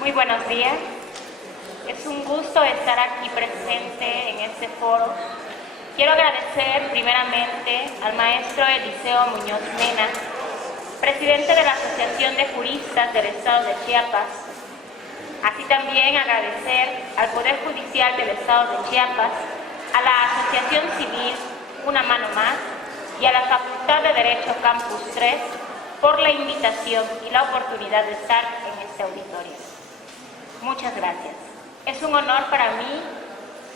Muy buenos días. Es un gusto estar aquí presente en este foro. Quiero agradecer primeramente al maestro Eliseo Muñoz Mena, presidente de la Asociación de Juristas del Estado de Chiapas. Así también agradecer al Poder Judicial del Estado de Chiapas, a la Asociación Civil Una Mano Más y a la Facultad de Derecho Campus 3 por la invitación y la oportunidad de estar en este auditorio. Muchas gracias. Es un honor para mí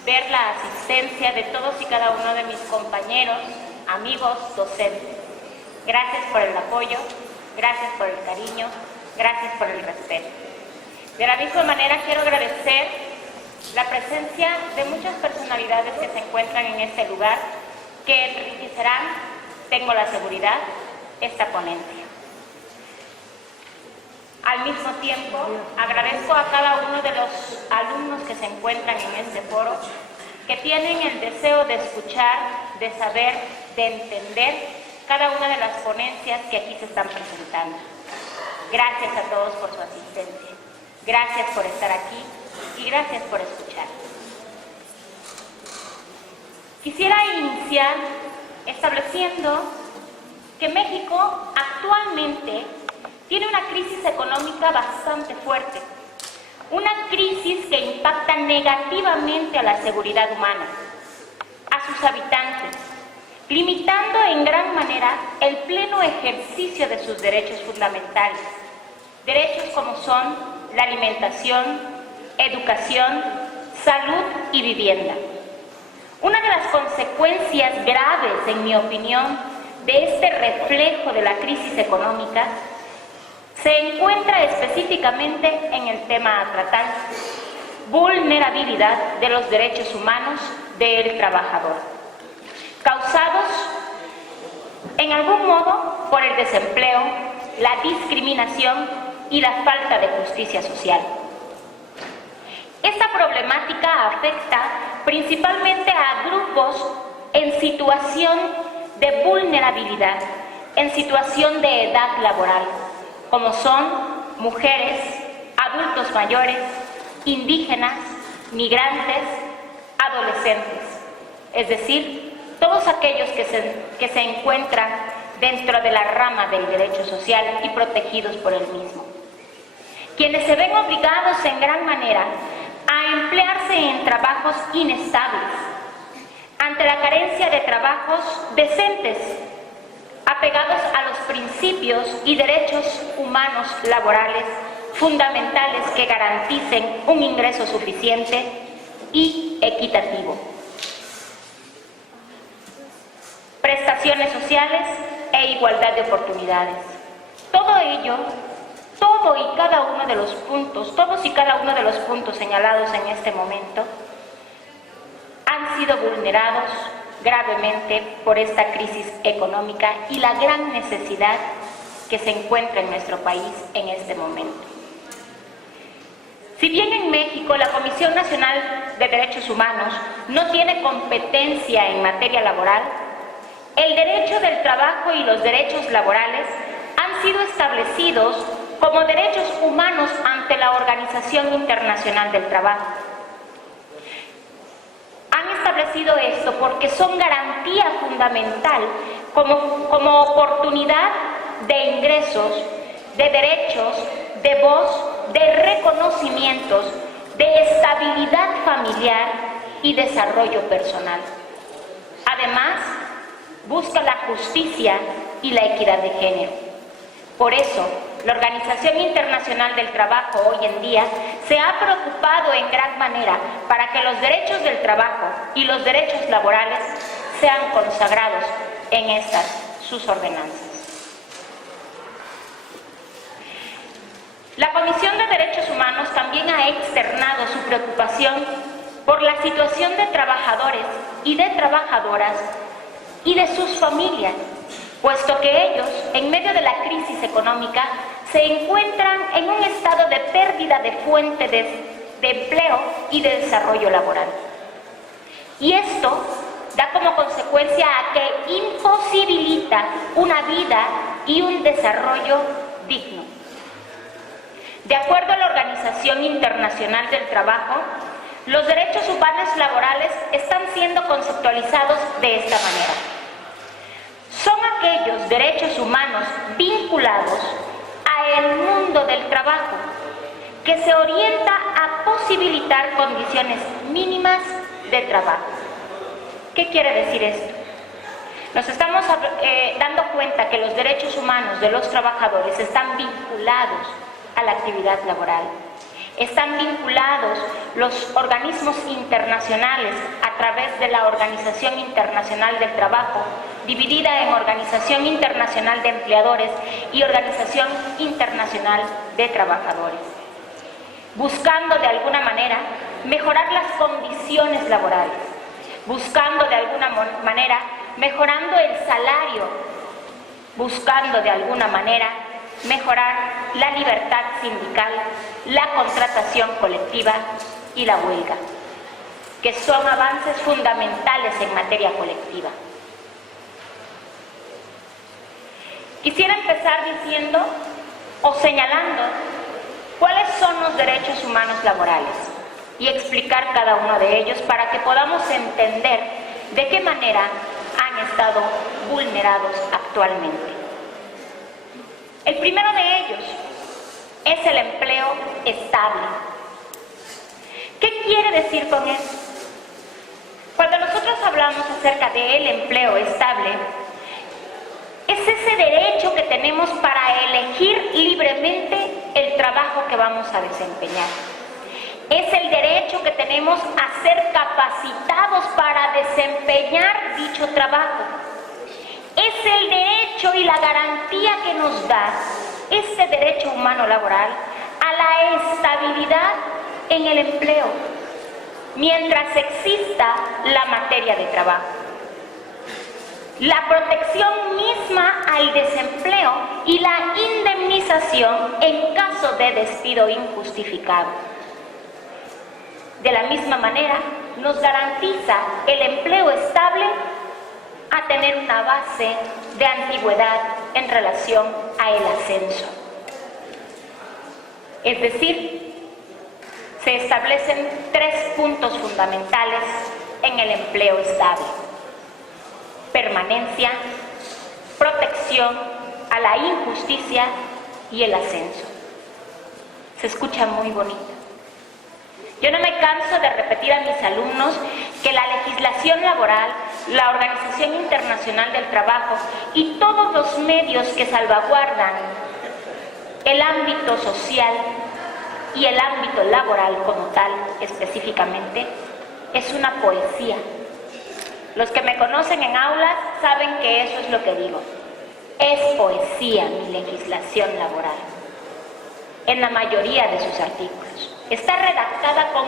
ver la asistencia de todos y cada uno de mis compañeros, amigos, docentes. Gracias por el apoyo, gracias por el cariño, gracias por el respeto. De la misma manera quiero agradecer la presencia de muchas personalidades que se encuentran en este lugar que enriquecerán, tengo la seguridad, esta ponencia. Al mismo tiempo, agradezco a cada uno de los alumnos que se encuentran en este foro, que tienen el deseo de escuchar, de saber, de entender cada una de las ponencias que aquí se están presentando. Gracias a todos por su asistencia. Gracias por estar aquí y gracias por escuchar. Quisiera iniciar estableciendo que México actualmente tiene una crisis económica bastante fuerte, una crisis que impacta negativamente a la seguridad humana, a sus habitantes, limitando en gran manera el pleno ejercicio de sus derechos fundamentales, derechos como son la alimentación, educación, salud y vivienda. Una de las consecuencias graves, en mi opinión, de este reflejo de la crisis económica se encuentra específicamente en el tema a tratar: vulnerabilidad de los derechos humanos del trabajador, causados en algún modo por el desempleo, la discriminación y la falta de justicia social. Esta problemática afecta principalmente a grupos en situación de vulnerabilidad, en situación de edad laboral, como son mujeres, adultos mayores, indígenas, migrantes, adolescentes, es decir, todos aquellos que se encuentran dentro de la rama del derecho social y protegidos por el mismo, quienes se ven obligados en gran manera a emplearse en trabajos inestables, ante la carencia de trabajos decentes, apegados a los principios y derechos humanos laborales fundamentales que garanticen un ingreso suficiente y equitativo, prestaciones sociales e igualdad de oportunidades. Todo ello, todo y cada uno de los puntos, todos y cada uno de los puntos señalados en este momento han sido vulnerados gravemente por esta crisis económica y la gran necesidad que se encuentra en nuestro país en este momento. Si bien en México la Comisión Nacional de Derechos Humanos no tiene competencia en materia laboral, el derecho del trabajo y los derechos laborales han sido establecidos como derechos humanos ante la Organización Internacional del Trabajo. Han establecido esto porque son garantía fundamental como oportunidad de ingresos, de derechos, de voz, de reconocimientos, de estabilidad familiar y desarrollo personal. Además, busca la justicia y la equidad de género. Por eso, la Organización Internacional del Trabajo hoy en día se ha preocupado en gran manera para que los derechos del trabajo y los derechos laborales sean consagrados en sus ordenanzas. La Comisión de Derechos Humanos también ha externado su preocupación por la situación de trabajadores y de trabajadoras y de sus familias, puesto que ellos, en medio de la crisis económica, se encuentran en un estado de pérdida de fuente de empleo y de desarrollo laboral. Y esto da como consecuencia a que imposibilita una vida y un desarrollo digno. De acuerdo a la Organización Organización Internacional del Trabajo, los derechos humanos laborales están siendo conceptualizados de esta manera. Son aquellos derechos humanos vinculados al mundo del trabajo, que se orienta a posibilitar condiciones mínimas de trabajo. ¿Qué quiere decir esto? Nos estamos dando cuenta que los derechos humanos de los trabajadores están vinculados a la actividad laboral. Están vinculados los organismos internacionales a través de la Organización Internacional del Trabajo, dividida en Organización Internacional de Empleadores y Organización Internacional de Trabajadores, buscando de alguna manera mejorar las condiciones laborales, buscando de alguna manera mejorando el salario, buscando de alguna manera mejorar la libertad sindical, la contratación colectiva y la huelga, que son avances fundamentales en materia colectiva. Quisiera empezar diciendo o señalando cuáles son los derechos humanos laborales y explicar cada uno de ellos para que podamos entender de qué manera han estado vulnerados actualmente. El primero de ellos es el empleo estable. ¿Qué quiere decir con eso? Cuando nosotros hablamos acerca del empleo estable, es ese derecho que tenemos para elegir libremente el trabajo que vamos a desempeñar. Es el derecho que tenemos a ser capacitados para desempeñar dicho trabajo. Es el derecho y la garantía que nos da este derecho humano laboral a la estabilidad en el empleo, mientras exista la materia de trabajo. La protección misma al desempleo y la indemnización en caso de despido injustificado. De la misma manera, nos garantiza el empleo estable a tener una base de antigüedad en relación a el ascenso. Es decir, se establecen 3 puntos fundamentales en el empleo estable: permanencia, protección a la injusticia y el ascenso. Se escucha muy bonito. Yo no me canso de repetir a mis alumnos que la legislación laboral, la Organización Internacional del Trabajo y todos los medios que salvaguardan el ámbito social y el ámbito laboral como tal específicamente, es una poesía. Los que me conocen en aulas saben que eso es lo que digo. Es poesía mi legislación laboral, en la mayoría de sus artículos. Está redactada con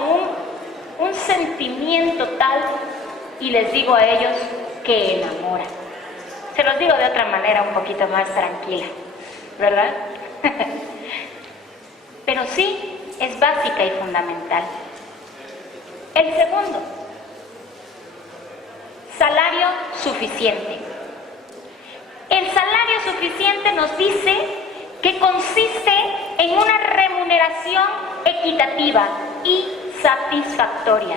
un sentimiento tal, y les digo a ellos, que enamora. Se los digo de otra manera un poquito más tranquila, ¿verdad? Pero sí, es básica y fundamental. El segundo, salario suficiente. El salario suficiente nos dice que consiste en una remuneración equitativa y satisfactoria.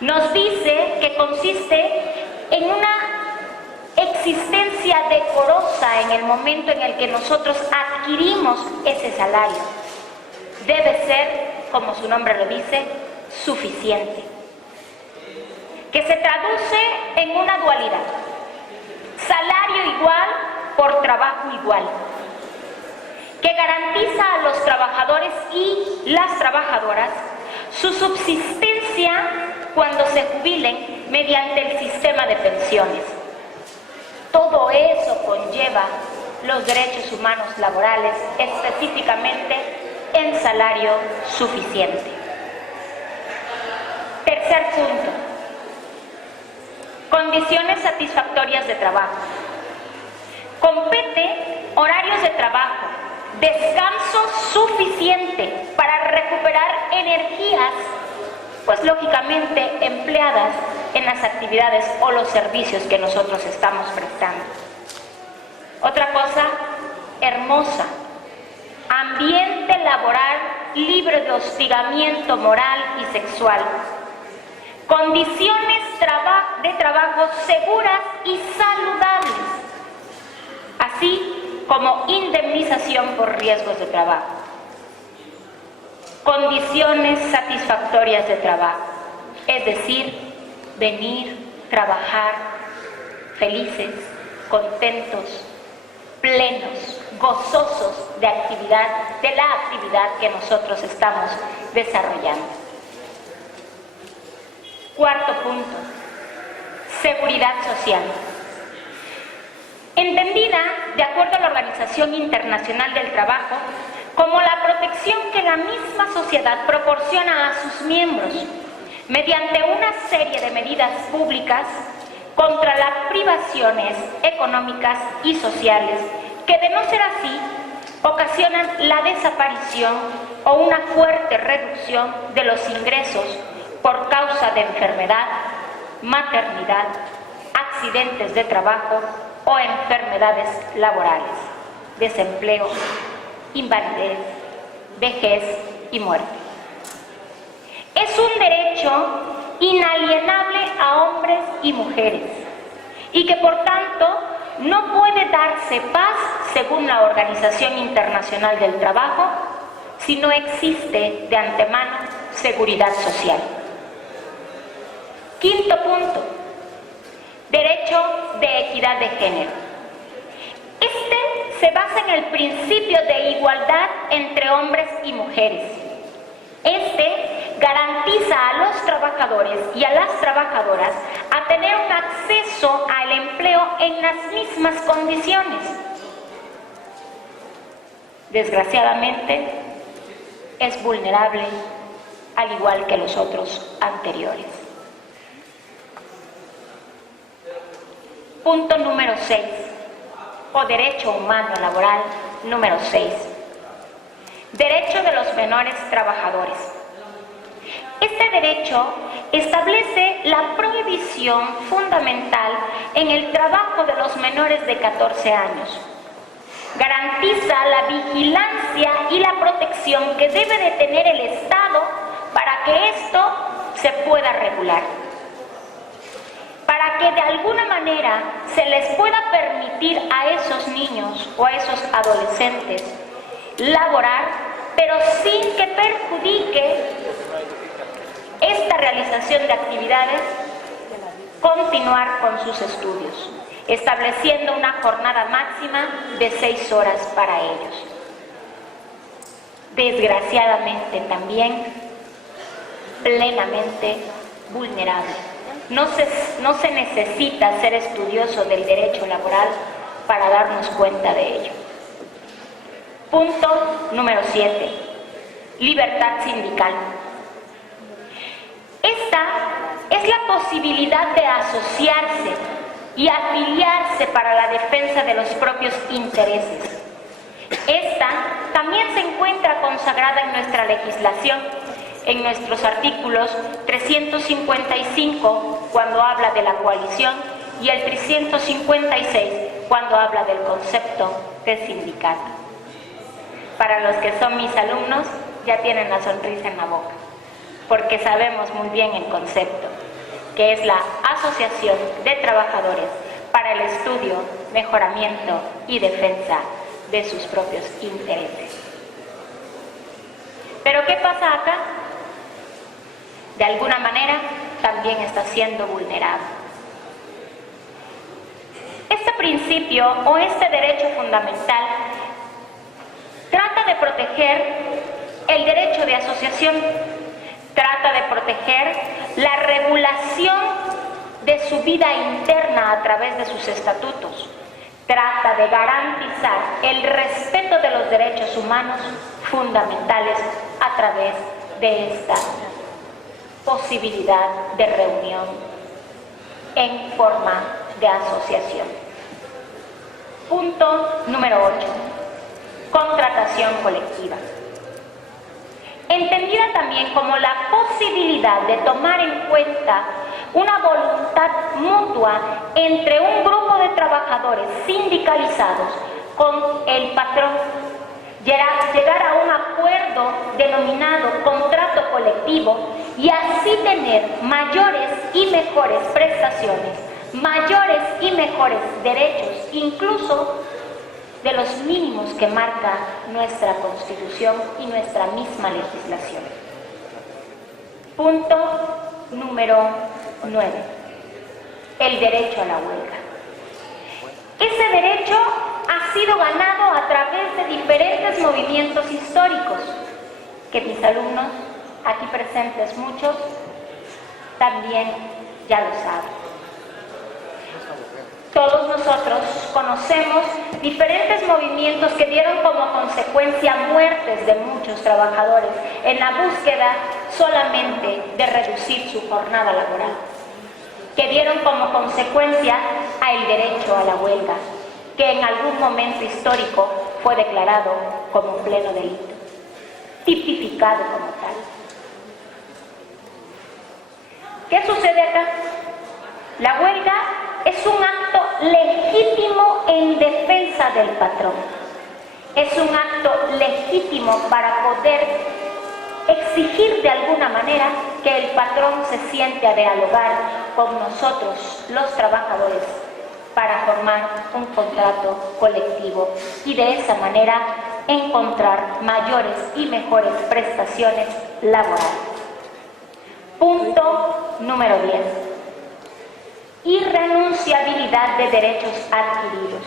Nos dice que consiste en una existencia decorosa en el momento en el que nosotros adquirimos ese salario. Debe ser, como su nombre lo dice, suficiente. Que se traduce en una dualidad: salario igual por trabajo igual, que garantiza a los trabajadores y las trabajadoras su subsistencia cuando se jubilen mediante el sistema de pensiones. Todo eso conlleva los derechos humanos laborales, específicamente en salario suficiente. Tercer punto: condiciones satisfactorias de trabajo. Compete horarios de trabajo, descanso suficiente para recuperar energías, pues lógicamente empleadas en las actividades o los servicios que nosotros estamos prestando. Otra cosa hermosa: ambiente laboral laboral libre de hostigamiento moral y sexual, condiciones de trabajo seguras y saludables, así como indemnización por riesgos de trabajo, condiciones satisfactorias de trabajo, es decir, venir, trabajar felices, contentos, plenos, gozosos de la actividad que nosotros estamos desarrollando. Cuarto punto, seguridad social. Entendida, de acuerdo a la Organización Internacional del Trabajo, como la protección que la misma sociedad proporciona a sus miembros mediante una serie de medidas públicas contra las privaciones económicas y sociales que, de no ser así, ocasionan la desaparición o una fuerte reducción de los ingresos por causa de enfermedad, maternidad, accidentes de trabajo o enfermedades laborales, desempleo, invalidez, vejez y muerte. Es un derecho inalienable a hombres y mujeres y que por tanto no puede darse paz, según la Organización Internacional del Trabajo, si no existe de antemano seguridad social. Quinto punto, derecho de equidad de género. Este se basa en el principio de igualdad entre hombres y mujeres. Este garantiza a los trabajadores y a las trabajadoras a tener un acceso al empleo en las mismas condiciones. Desgraciadamente, es vulnerable al igual que los otros anteriores. Punto número 6, o derecho humano laboral número 6. Derecho de los menores trabajadores. Este derecho establece la prohibición fundamental en el trabajo de los menores de 14 años. Garantiza la vigilancia y la protección que debe de tener el Estado para que esto se pueda regular. Para que de alguna manera se les pueda permitir a esos niños o a esos adolescentes laborar, pero sin que perjudique esta realización de actividades, continuar con sus estudios, estableciendo una jornada máxima de 6 horas para ellos. Desgraciadamente también plenamente vulnerable. No se necesita ser estudioso del derecho laboral para darnos cuenta de ello. Punto número 7. Libertad sindical. Esta es la posibilidad de asociarse y afiliarse para la defensa de los propios intereses. Esta también se encuentra consagrada en nuestra legislación, en nuestros artículos 355, cuando habla de la coalición, y el 356, cuando habla del concepto de sindicato. Para los que son mis alumnos, ya tienen la sonrisa en la boca, porque sabemos muy bien el concepto, que es la asociación de trabajadores para el estudio, mejoramiento y defensa de sus propios intereses. ¿Pero qué pasa acá? De alguna manera también está siendo vulnerado. Este principio o este derecho fundamental trata de proteger el derecho de asociación, trata de proteger la regulación de su vida interna a través de sus estatutos, trata de garantizar el respeto de los derechos humanos fundamentales a través de esta posibilidad de reunión en forma de asociación. Punto número 8. Contratación colectiva. Entendida también como la posibilidad de tomar en cuenta una voluntad mutua entre un grupo de trabajadores sindicalizados con el patrón, llegar a un acuerdo denominado contrato colectivo y así tener mayores y mejores prestaciones, mayores y mejores derechos, incluso de los mínimos que marca nuestra Constitución y nuestra misma legislación. Punto número 9. El derecho a la huelga. Ese derecho ha sido ganado a través de diferentes movimientos históricos, que mis alumnos, aquí presentes muchos, también ya lo saben. Todos nosotros conocemos diferentes movimientos que dieron como consecuencia muertes de muchos trabajadores en la búsqueda solamente de reducir su jornada laboral, que dieron como consecuencia el derecho a la huelga, que en algún momento histórico fue declarado como pleno delito, tipificado como tal. ¿Qué sucede acá? La huelga es un acto legítimo en defensa del patrón. Es un acto legítimo para poder exigir de alguna manera que el patrón se siente a dialogar con nosotros, los trabajadores, para formar un contrato colectivo y de esa manera encontrar mayores y mejores prestaciones laborales. Punto número 10. Irrenunciabilidad de derechos adquiridos.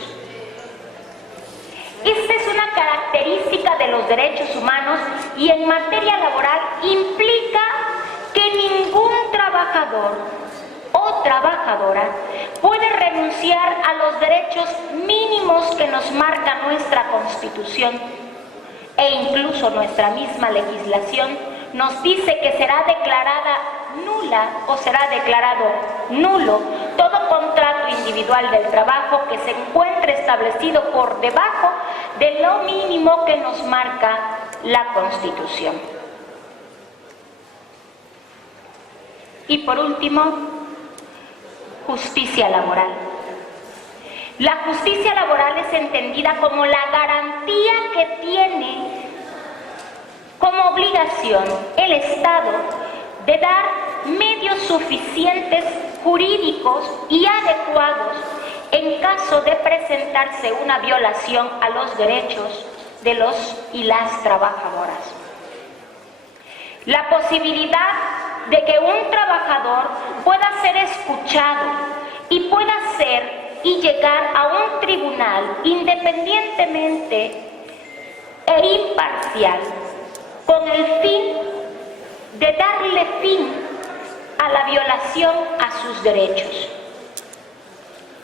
Esta es una característica de los derechos humanos y en materia laboral implica que ningún trabajador o trabajadora puede renunciar a los derechos mínimos que nos marca nuestra Constitución e incluso nuestra misma legislación nos dice que será declarada nula o será declarado nulo todo contrato individual del trabajo que se encuentre establecido por debajo de lo mínimo que nos marca la Constitución. Y por último, justicia laboral. La justicia laboral es entendida como la garantía que tiene como obligación el Estado de dar medios suficientes jurídicos y adecuados en caso de presentarse una violación a los derechos de los y las trabajadoras. La posibilidad de que un trabajador pueda ser escuchado y pueda ser y llegar a un tribunal independientemente e imparcial con el fin de darle fin a la violación a sus derechos.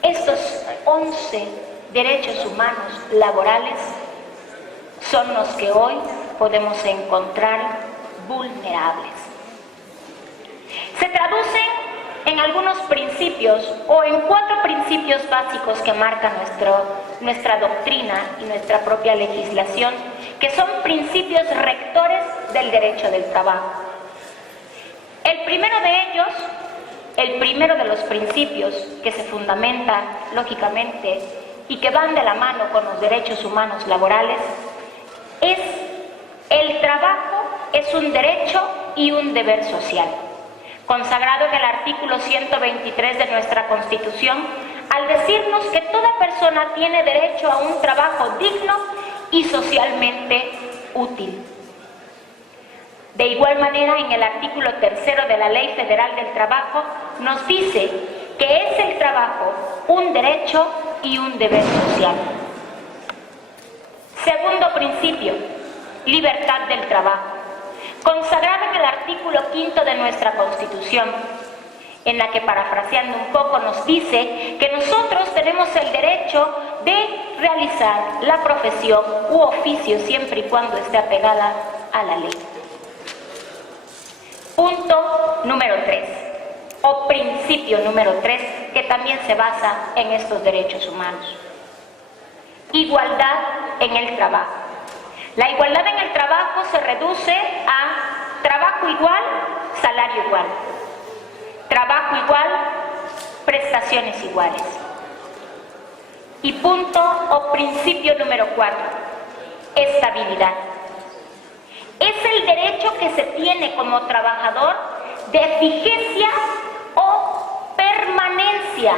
Estos 11 derechos humanos laborales son los que hoy podemos encontrar vulnerables. Se traducen en algunos principios o en 4 principios básicos que marca nuestra doctrina y nuestra propia legislación, que son principios rectores del derecho del trabajo. El primero de ellos, el primero de los principios que se fundamenta lógicamente y que van de la mano con los derechos humanos laborales, es el trabajo es un derecho y un deber social, consagrado en el artículo 123 de nuestra Constitución, al decirnos que toda persona tiene derecho a un trabajo digno y socialmente útil. De igual manera, en el artículo 3 de la Ley Federal del Trabajo nos dice que es el trabajo un derecho y un deber social. Segundo principio, libertad del trabajo, consagrado en el artículo 5 de nuestra Constitución, en la que, parafraseando un poco, nos dice que nosotros tenemos el derecho de realizar la profesión u oficio siempre y cuando esté apegada a la ley. Punto número 3, o principio número 3, que también se basa en estos derechos humanos. Igualdad en el trabajo. La igualdad en el trabajo se reduce a trabajo igual, salario igual. Trabajo igual, prestaciones iguales. Y punto o principio número 4, estabilidad. Es tiene como trabajador de vigencia o permanencia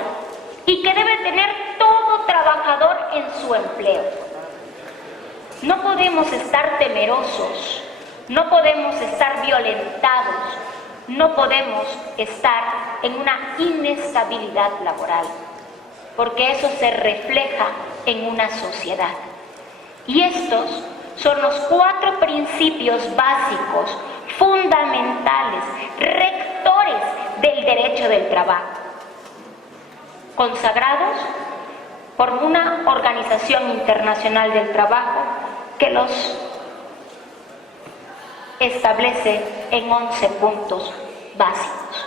y que debe tener todo trabajador en su empleo. No podemos estar temerosos, no podemos estar violentados, no podemos estar en una inestabilidad laboral, porque eso se refleja en una sociedad. Y estos son los 4 principios básicos, fundamentales, rectores del derecho del trabajo, consagrados por una Organización Internacional del Trabajo que los establece en 11 puntos básicos.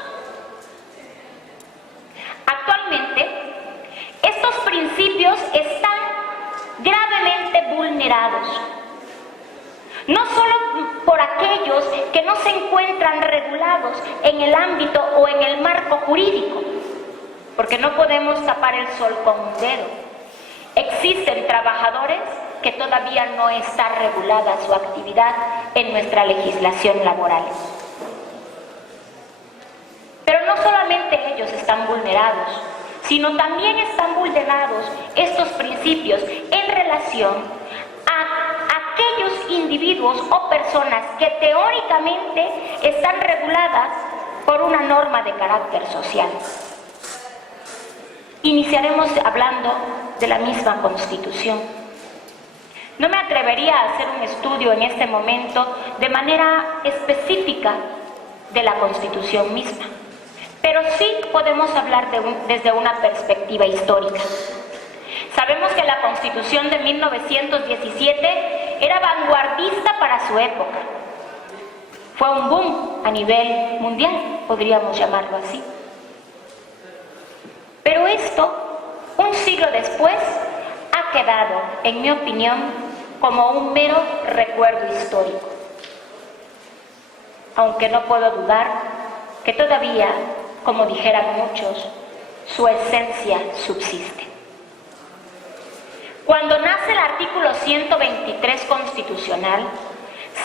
Actualmente, estos principios están gravemente vulnerados, no solo por aquellos que no se encuentran regulados en el ámbito o en el marco jurídico, porque no podemos tapar el sol con un dedo. Existen trabajadores que todavía no está regulada su actividad en nuestra legislación laboral. Pero no solamente ellos están vulnerados, sino también están vulnerados estos principios en relación a aquellos individuos o personas que teóricamente están reguladas por una norma de carácter social. Iniciaremos hablando de la misma Constitución. No me atrevería a hacer un estudio en este momento de manera específica de la Constitución misma, pero sí podemos hablar desde una perspectiva histórica. Sabemos que la Constitución de 1917 era vanguardista para su época. Fue un boom a nivel mundial, podríamos llamarlo así. Pero esto, un siglo después, ha quedado, en mi opinión, como un mero recuerdo histórico. Aunque no puedo dudar que todavía, como dijeran muchos, su esencia subsiste. Cuando nace el artículo 123 constitucional,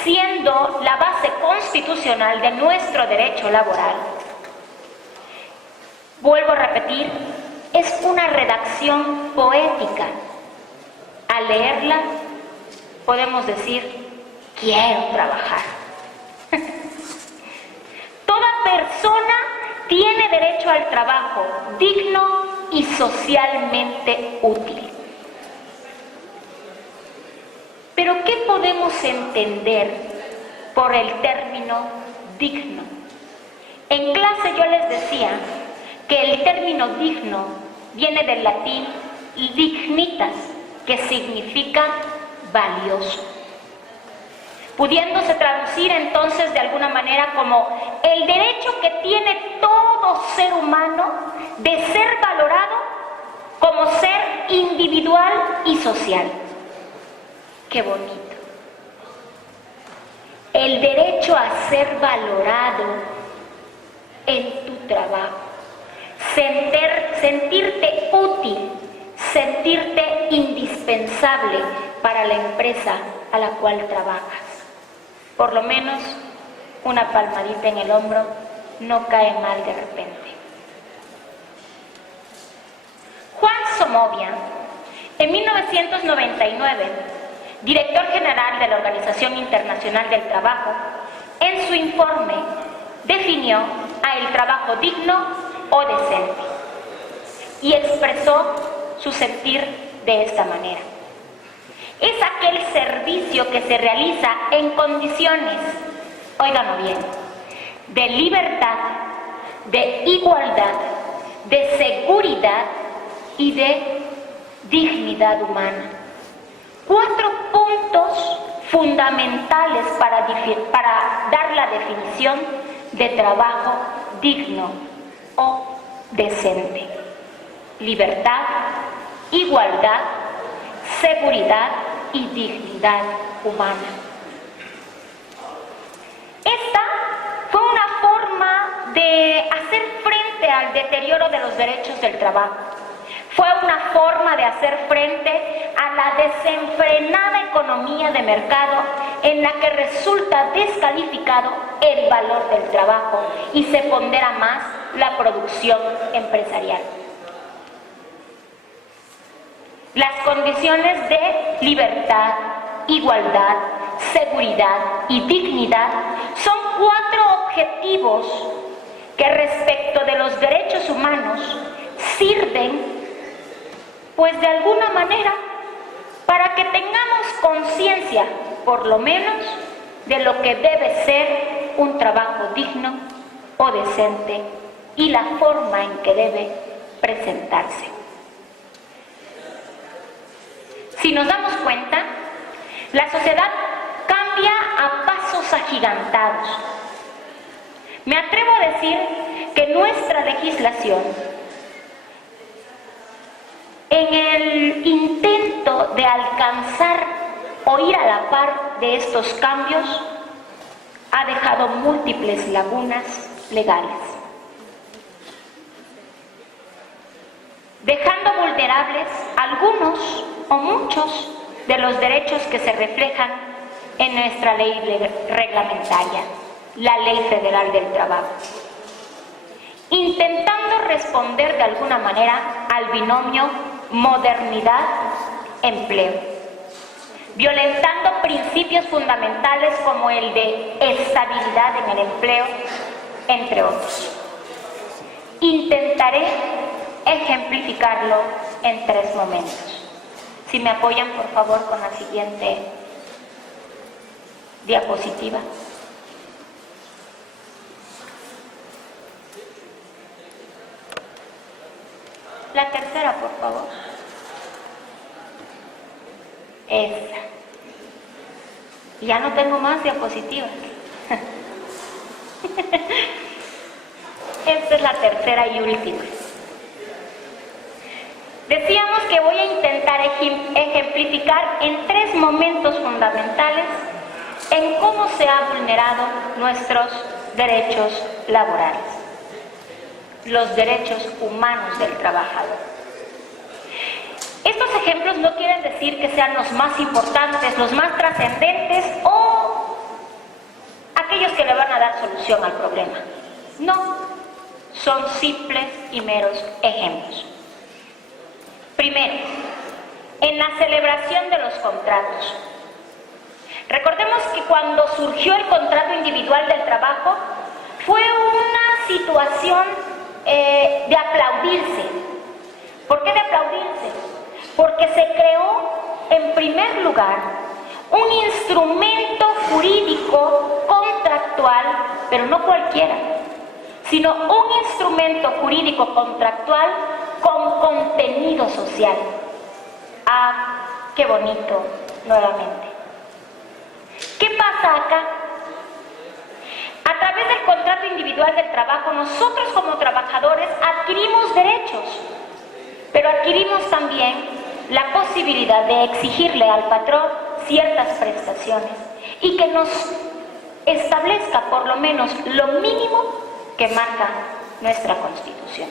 siendo la base constitucional de nuestro derecho laboral, vuelvo a repetir, es una redacción poética. Al leerla, podemos decir, quiero trabajar. Toda persona tiene derecho al trabajo digno y socialmente útil. Pero ¿qué podemos entender por el término digno? En clase yo les decía que el término digno viene del latín dignitas, que significa valioso, pudiéndose traducir entonces de alguna manera como el derecho que tiene todo ser humano de ser valorado como ser individual y social. ¡Qué bonito! El derecho a ser valorado en tu trabajo, sentirte útil, sentirte indispensable para la empresa a la cual trabajas. Por lo menos una palmadita en el hombro no cae mal de repente. Juan Somovia, en 1999, director general de la Organización Internacional del Trabajo, en su informe definió a el trabajo digno o decente y expresó su sentir de esta manera. Es aquel servicio que se realiza en condiciones, óiganlo bien, de libertad, de igualdad, de seguridad y de dignidad humana. 4 puntos fundamentales para dar la definición de trabajo digno o decente: libertad, igualdad, seguridad y dignidad humana. Esta fue una forma de hacer frente al deterioro de los derechos del trabajo. Fue una forma de hacer frente a la desenfrenada economía de mercado en la que resulta descalificado el valor del trabajo y se pondera más la producción empresarial. Las condiciones de libertad, igualdad, seguridad y dignidad son 4 objetivos que respecto de los derechos humanos sirven, pues de alguna manera, para que tengamos conciencia, por lo menos, de lo que debe ser un trabajo digno o decente y la forma en que debe presentarse. Si nos damos cuenta, la sociedad cambia a pasos agigantados. Me atrevo a decir que nuestra legislación, en el intento de alcanzar o ir a la par de estos cambios, ha dejado múltiples lagunas legales, dejando vulnerables algunos o muchos de los derechos que se reflejan en nuestra ley reglamentaria, la Ley Federal del Trabajo, intentando responder de alguna manera al binomio modernidad-empleo, violentando principios fundamentales como el de estabilidad en el empleo, entre otros. Intentaré ejemplificarlo en 3 momentos. Si me apoyan, por favor, con la siguiente diapositiva. La tercera, por favor. Esta. Ya no tengo más diapositivas. Esta es la tercera y última. Decíamos que voy a intentar ejemplificar en 3 momentos fundamentales en cómo se han vulnerado nuestros derechos laborales, los derechos humanos del trabajador. Estos ejemplos no quieren decir que sean los más importantes, los más trascendentes o aquellos que le van a dar solución al problema. No, son simples y meros ejemplos. Primero, en la celebración de los contratos. Recordemos que cuando surgió el contrato individual del trabajo, fue una situación de aplaudirse. ¿Por qué de aplaudirse? Porque se creó, en primer lugar, un instrumento jurídico contractual, pero no cualquiera, sino un instrumento jurídico contractual con contenido social. Ah, qué bonito, nuevamente. ¿Qué pasa acá? A través del contrato individual del trabajo, nosotros como trabajadores adquirimos derechos, pero adquirimos también la posibilidad de exigirle al patrón ciertas prestaciones y que nos establezca por lo menos lo mínimo que marca nuestra Constitución.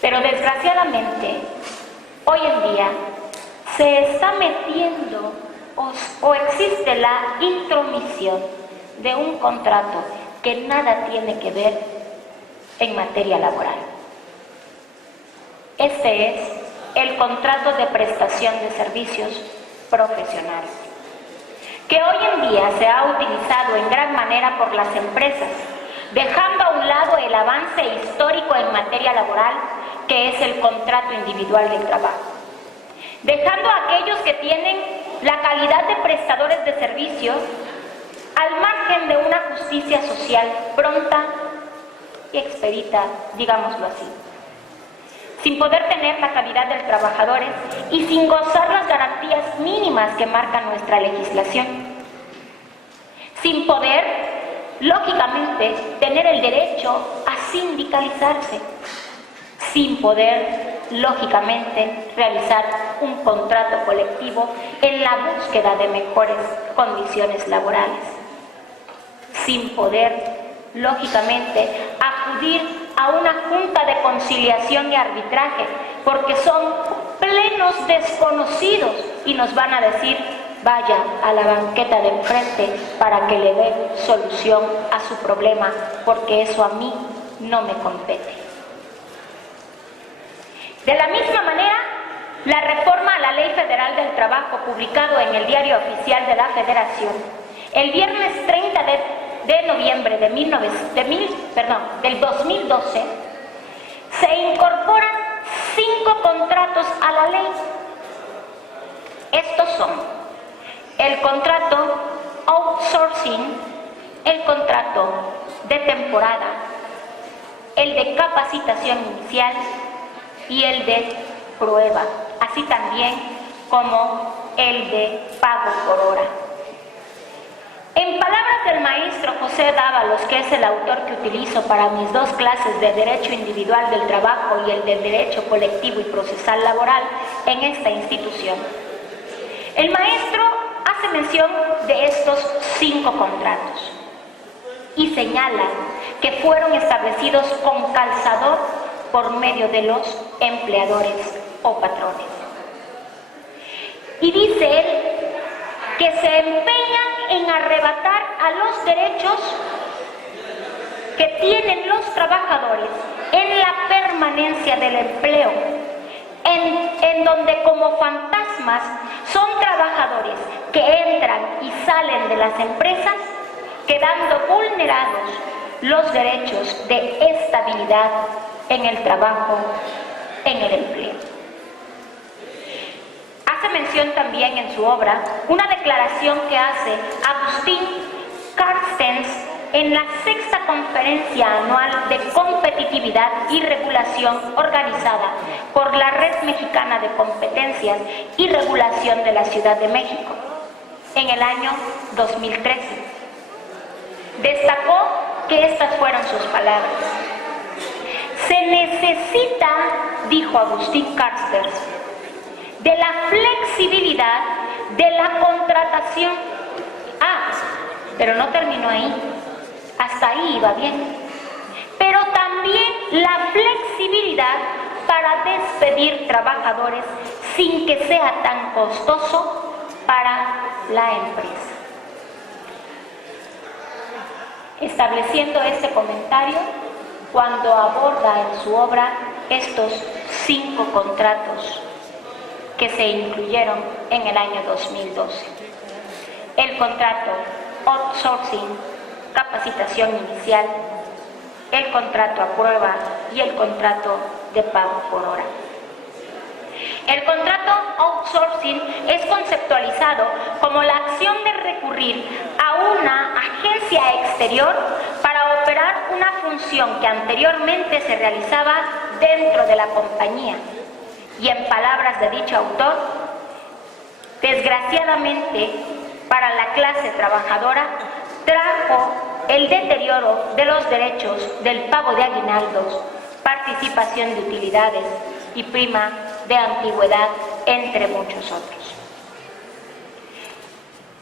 Pero desgraciadamente, hoy en día se está metiendo o existe la intromisión de un contrato que nada tiene que ver en materia laboral. Este es el contrato de prestación de servicios profesionales, que hoy en día se ha utilizado en gran manera por las empresas, dejando a un lado el avance histórico en materia laboral, que es el contrato individual del trabajo, dejando a aquellos que tienen la calidad de prestadores de servicios al margen de una justicia social pronta y expedita, digámoslo así, sin poder tener la calidad de trabajadores y sin gozar las garantías mínimas que marca nuestra legislación, sin poder, lógicamente, tener el derecho a sindicalizarse, sin poder, lógicamente, realizar un contrato colectivo en la búsqueda de mejores condiciones laborales, sin poder, lógicamente, acudir a una junta de conciliación y arbitraje, porque son plenos desconocidos y nos van a decir vaya a la banqueta de enfrente para que le dé solución a su problema, porque eso a mí no me compete. De la misma manera, la reforma a la Ley Federal del Trabajo, publicado en el Diario Oficial de la Federación, el viernes 30 de noviembre del 2012, se incorporan 5 contratos a la ley. Estos son el contrato outsourcing, el contrato de temporada, el de capacitación inicial y el de prueba, así también como el de pago por hora. En palabras del maestro José Dávalos, que es el autor que utilizo para mis 2 clases de Derecho Individual del Trabajo y el de Derecho Colectivo y Procesal Laboral en esta institución, el maestro hace mención de estos 5 contratos y señala que fueron establecidos con calzador por medio de los empleadores o patrones. Y dice él que se empeñan en arrebatar a los derechos que tienen los trabajadores en la permanencia del empleo, en donde como fantasmas son trabajadores que entran y salen de las empresas, quedando vulnerados los derechos de estabilidad en el trabajo, en el empleo. Hace mención también en su obra una declaración que hace Agustín Carstens en la 6ª Conferencia Anual de Competitividad y Regulación organizada por la Red Mexicana de Competencias y Regulación de la Ciudad de México en el año 2013. Destacó que estas fueron sus palabras. Se necesita, dijo Agustín Carstens, de la flexibilidad de la contratación. Pero no terminó ahí. Hasta ahí iba bien. Pero también la flexibilidad para despedir trabajadores sin que sea tan costoso para la empresa. Estableciendo este comentario, cuando aborda en su obra estos 5 contratos que se incluyeron en el año 2012. El contrato outsourcing, capacitación inicial, el contrato a prueba y el contrato de pago por hora. El contrato outsourcing es conceptualizado como la acción de recurrir a una agencia exterior para operar una función que anteriormente se realizaba dentro de la compañía. Y en palabras de dicho autor, desgraciadamente para la clase trabajadora, trajo el deterioro de los derechos del pago de aguinaldos, participación de utilidades y prima de antigüedad, entre muchos otros.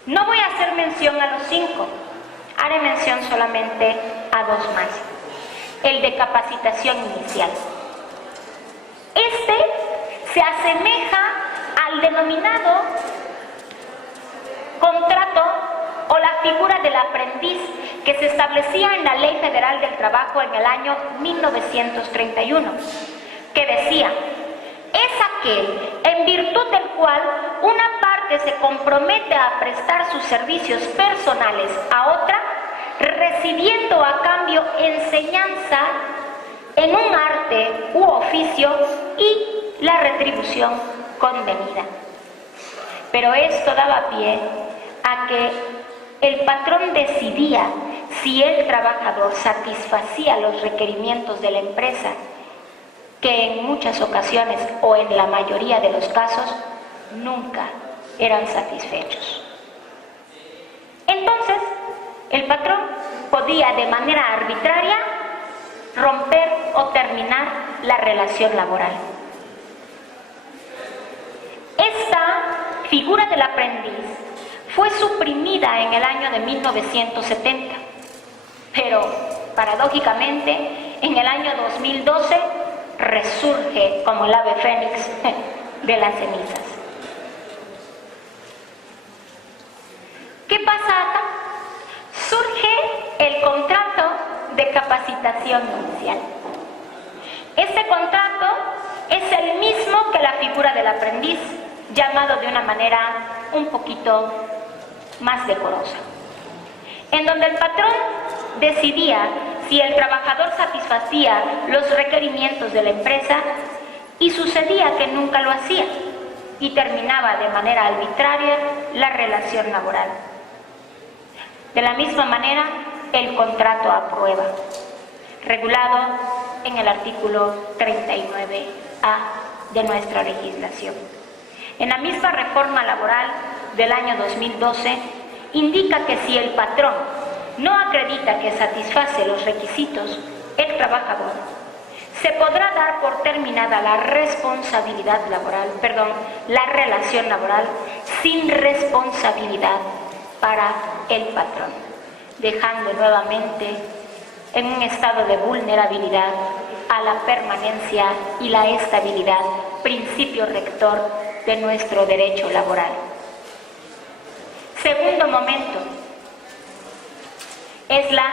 No voy a hacer mención a los 5, haré mención solamente a 2 más. El de capacitación inicial. Este se asemeja al denominado contrato o la figura del aprendiz que se establecía en la Ley Federal del Trabajo en el año 1931, que decía: es aquel en virtud del cual una parte se compromete a prestar sus servicios personales a otra, recibiendo a cambio enseñanza en un arte u oficio y la retribución convenida. Pero esto daba pie a que el patrón decidía si el trabajador satisfacía los requerimientos de la empresa, que en muchas ocasiones o en la mayoría de los casos nunca eran satisfechos. Entonces, el patrón podía de manera arbitraria romper o terminar la relación laboral. Esta figura del aprendiz fue suprimida en el año de 1970, pero paradójicamente en el año 2012 resurge como el ave fénix de las cenizas. capacitación inicial. Este contrato es el mismo que la figura del aprendiz, llamado de una manera un poquito más decorosa, en donde el patrón decidía si el trabajador satisfacía los requerimientos de la empresa y sucedía que nunca lo hacía y terminaba de manera arbitraria la relación laboral. De la misma manera, el contrato a prueba, regulado en el artículo 39A de nuestra legislación. En la misma reforma laboral del año 2012, indica que si el patrón no acredita que satisface los requisitos, el trabajador se podrá dar por terminada la relación laboral sin responsabilidad para el patrón, dejando nuevamente en un estado de vulnerabilidad a la permanencia y la estabilidad, principio rector de nuestro derecho laboral. Segundo momento es la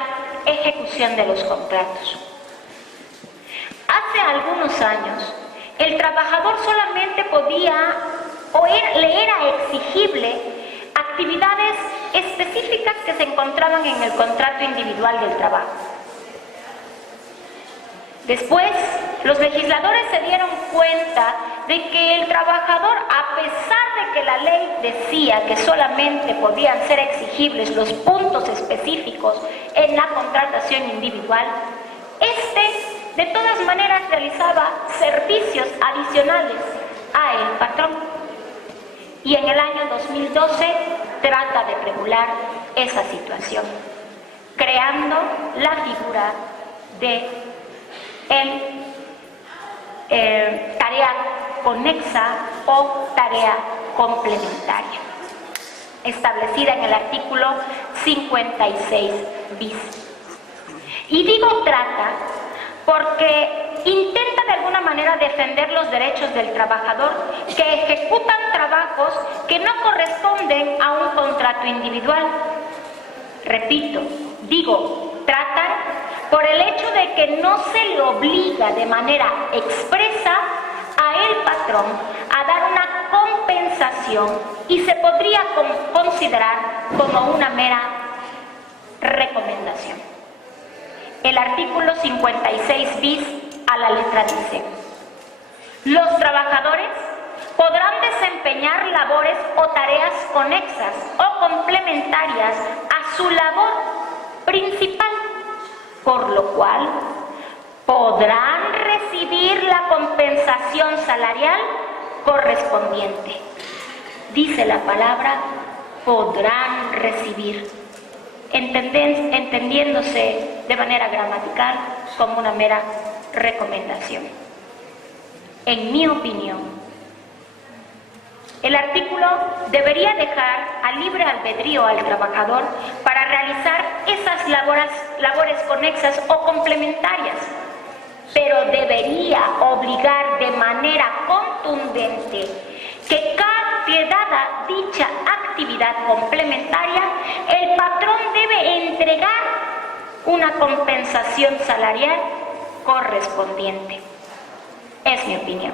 ejecución de los contratos. Hace algunos años, el trabajador solamente podía le era exigible actividades específicas que se encontraban en el contrato individual del trabajo. Después, los legisladores se dieron cuenta de que el trabajador, a pesar de que la ley decía que solamente podían ser exigibles los puntos específicos en la contratación individual, de todas maneras realizaba servicios adicionales a el patrón. Y en el año 2012 trata de regular esa situación, creando la figura de tarea conexa o tarea complementaria, establecida en el artículo 56 bis. Y digo trata porque intenta de alguna manera defender los derechos del trabajador que ejecutan trabajos que no corresponden a un contrato individual. Repito, digo tratan por el hecho de que no se le obliga de manera expresa a el patrón a dar una compensación y se podría considerar como una mera recomendación. El artículo 56 bis a la letra dice: los trabajadores podrán desempeñar labores o tareas conexas o complementarias a su labor principal, por lo cual podrán recibir la compensación salarial correspondiente. Dice la palabra podrán recibir, entendiéndose de manera gramatical como una mera recomendación. En mi opinión, el artículo debería dejar a libre albedrío al trabajador para realizar esas labores conexas o complementarias, pero debería obligar de manera contundente que dada dicha actividad complementaria, el patrón debe entregar una compensación salarial correspondiente. Es mi opinión.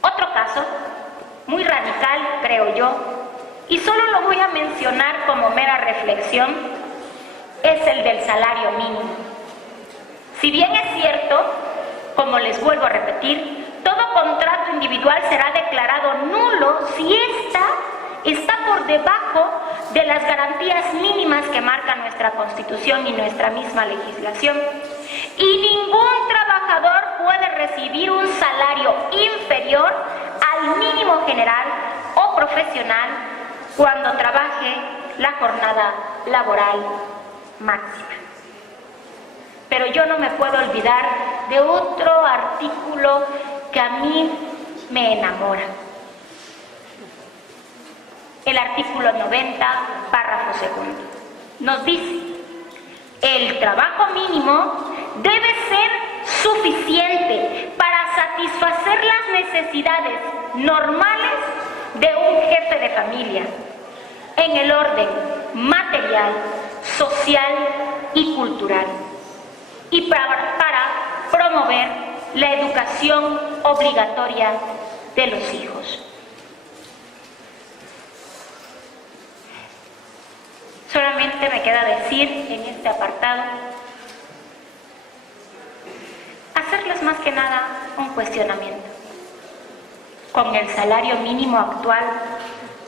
Otro caso, muy radical creo yo, y solo lo voy a mencionar como mera reflexión, es el del salario mínimo. Si bien es cierto, como les vuelvo a repetir, todo contrato individual será declarado nulo si está por debajo de las garantías mínimas que marca nuestra Constitución y nuestra misma legislación. Y ningún trabajador puede recibir un salario inferior al mínimo general o profesional cuando trabaje la jornada laboral máxima. Pero yo no me puedo olvidar de otro artículo que a mí me enamora. El artículo 90, párrafo segundo, nos dice: el trabajo mínimo debe ser suficiente para satisfacer las necesidades normales de un jefe de familia, en el orden material, social y cultural, y para promover la educación obligatoria de los hijos. Solamente me queda decir en este apartado, hacerles más que nada un cuestionamiento. Con el salario mínimo actual,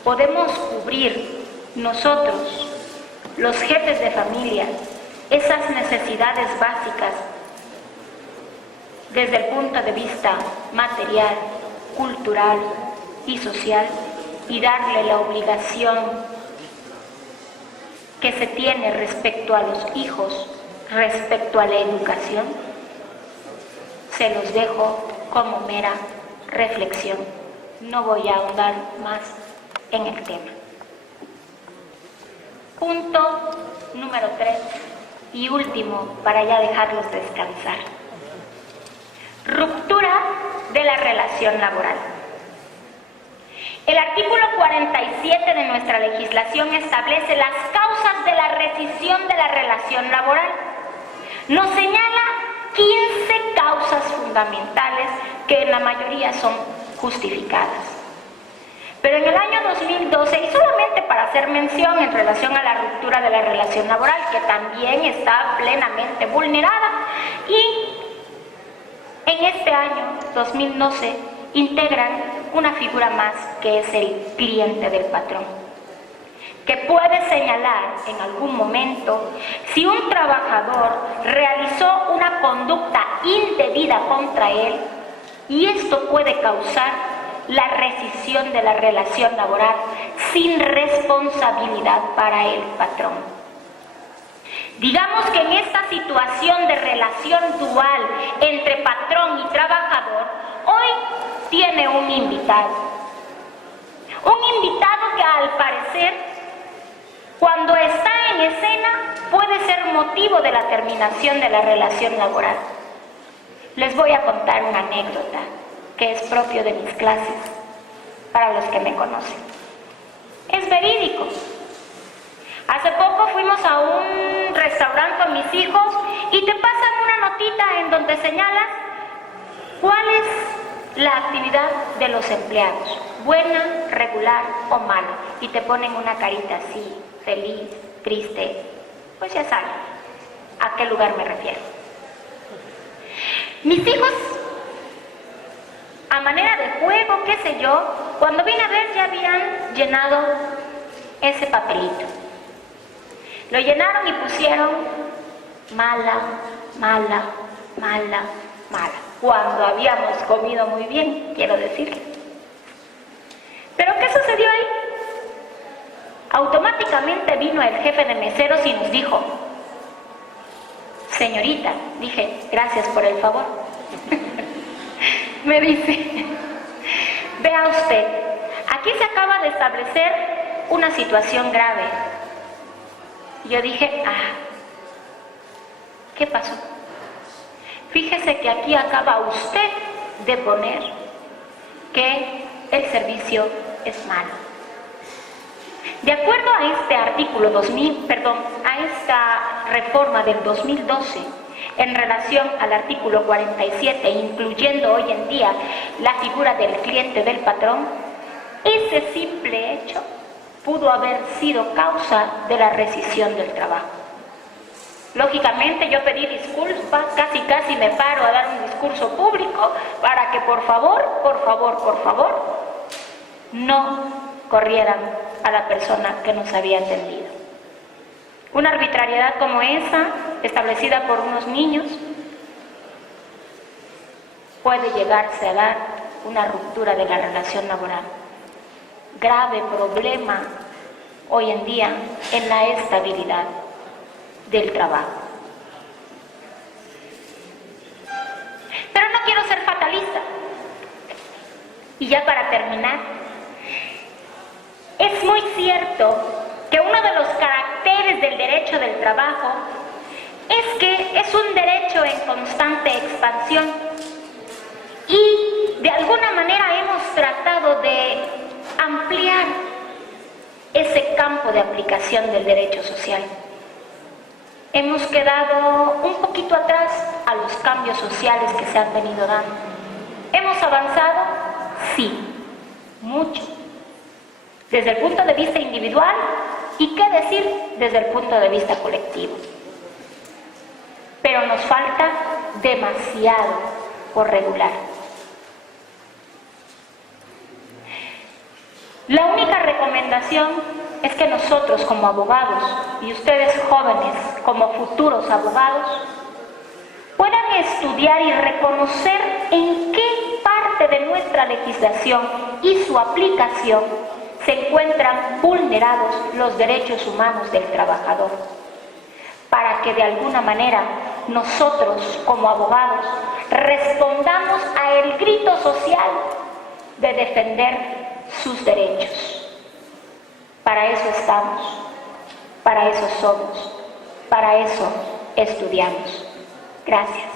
¿podemos cubrir nosotros, los jefes de familia, esas necesidades básicas desde el punto de vista material, cultural y social, y darle la obligación que se tiene respecto a los hijos, respecto a la educación? Se los dejo como mera reflexión. No voy a ahondar más en el tema. Punto número 3 y último, para ya dejarlos descansar. Ruptura de la relación laboral. El artículo 47 de nuestra legislación establece las causas de la rescisión de la relación laboral. Nos señala 15 causas fundamentales que en la mayoría son justificadas. Pero en el año 2012, y solamente para hacer mención en relación a la ruptura de la relación laboral, que también está plenamente vulnerada, y en este año 2012 integran una figura más, que es el cliente del patrón, que puede señalar en algún momento si un trabajador realizó una conducta indebida contra él, y esto puede causar la rescisión de la relación laboral sin responsabilidad para el patrón. Digamos que en esta situación de relación dual entre patrón y trabajador, hoy tiene un invitado. Un invitado que al parecer, cuando está en escena, puede ser motivo de la terminación de la relación laboral. Les voy a contar una anécdota que es propio de mis clases, para los que me conocen. Es verídico. Hace poco fuimos a un restaurante con mis hijos y te pasan una notita en donde señalas cuál es la actividad de los empleados, buena, regular o mala, y te ponen una carita así, feliz, triste. Pues ya saben a qué lugar me refiero. Mis hijos, a manera de juego, qué sé yo, cuando vine a ver ya habían llenado ese papelito. Lo llenaron y pusieron mala, mala, mala, mala. Cuando habíamos comido muy bien, quiero decirles. ¿Pero qué sucedió ahí? Automáticamente vino el jefe de meseros y nos dijo: señorita, dije, gracias por el favor. Me dice: vea usted, aquí se acaba de establecer una situación grave. Yo dije: ¿qué pasó? Fíjese que aquí acaba usted de poner que el servicio es malo. De acuerdo a este artículo a esta reforma del 2012, en relación al artículo 47, incluyendo hoy en día la figura del cliente del patrón, ese simple hecho pudo haber sido causa de la rescisión del trabajo. Lógicamente yo pedí disculpas, casi me paro a dar un discurso público para que por favor, no corrieran a la persona que nos había atendido. Una arbitrariedad como esa, establecida por unos niños, puede llegarse a dar una ruptura de la relación laboral. Grave problema hoy en día en la estabilidad del trabajo. Pero no quiero ser fatalista. Y ya para terminar, es muy cierto que uno de los caracteres del derecho del trabajo es que es un derecho en constante expansión, y de alguna manera hemos tratado de ampliar ese campo de aplicación del derecho social. Hemos quedado un poquito atrás a los cambios sociales que se han venido dando. ¿Hemos avanzado? Sí, mucho. Desde el punto de vista individual y qué decir desde el punto de vista colectivo. Pero nos falta demasiado por regular. La única recomendación es que nosotros como abogados y ustedes jóvenes como futuros abogados puedan estudiar y reconocer en qué parte de nuestra legislación y su aplicación se encuentran vulnerados los derechos humanos del trabajador, para que de alguna manera nosotros como abogados respondamos a el grito social de defender sus derechos. Para eso estamos, para eso somos, para eso estudiamos. Gracias.